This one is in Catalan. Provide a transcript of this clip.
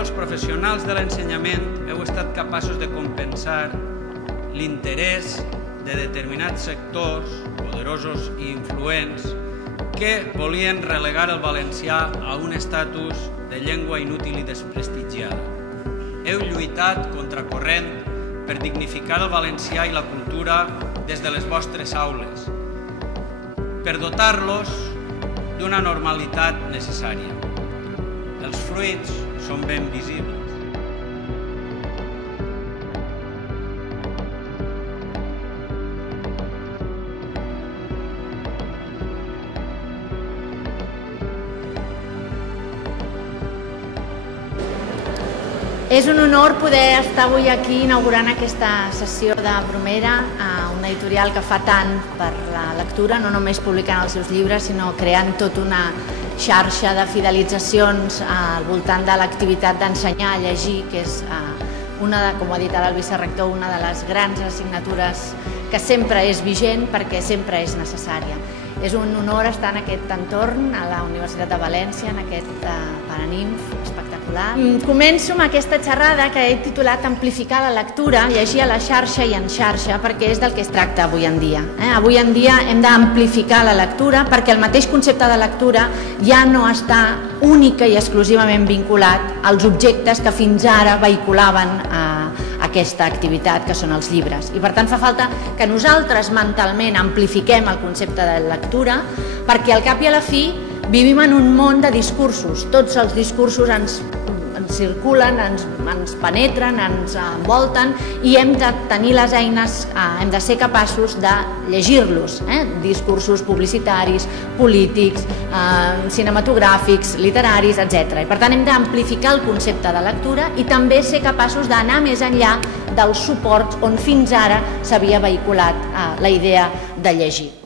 els professionals de l'ensenyament heu estat capaços de compensar l'interès de determinats sectors, poderosos i influents, que volien relegar el valencià a un estatus de llengua inútil i desprestigiada. Heu lluitat contracorrent per dignificar el valencià i la cultura des de les vostres aules, per dotar-los d'una normalitat necessària. Els fruits són ben visibles. És un honor poder estar avui aquí inaugurant aquesta sessió de Bromera, una editorial que fa tant per la lectura, no només publicant els seus llibres, sinó creant tota una xarxa de fidelitzacions al voltant de l'activitat d'ensenyar a llegir, que és com ha dit ara el vicerector, una de les grans assignatures que sempre és vigent perquè sempre és necessària. És un honor estar en aquest entorn, a la Universitat de València, en aquest Paraninf espectacular. Començo amb aquesta xerrada que he titulat Amplificar la lectura, llegir a la xarxa i en xarxa, perquè és del que es tracta avui en dia. Avui en dia hem d'amplificar la lectura perquè el mateix concepte de lectura ja no està única i exclusivament vinculat als objectes que fins ara vehiculaven aquesta activitat, que són els llibres. I per tant fa falta que nosaltres mentalment amplifiquem el concepte de lectura, perquè al cap i a la fi vivim en un món de discursos. Tots els discursos ens circulen, ens penetren, ens envolten i hem de tenir les eines, hem de ser capaços de llegir-los. Discursos publicitaris, polítics, cinematogràfics, literaris, etc. I per tant hem d'amplificar el concepte de lectura i també ser capaços d'anar més enllà dels suports on fins ara s'havia vehiculat la idea de llegir.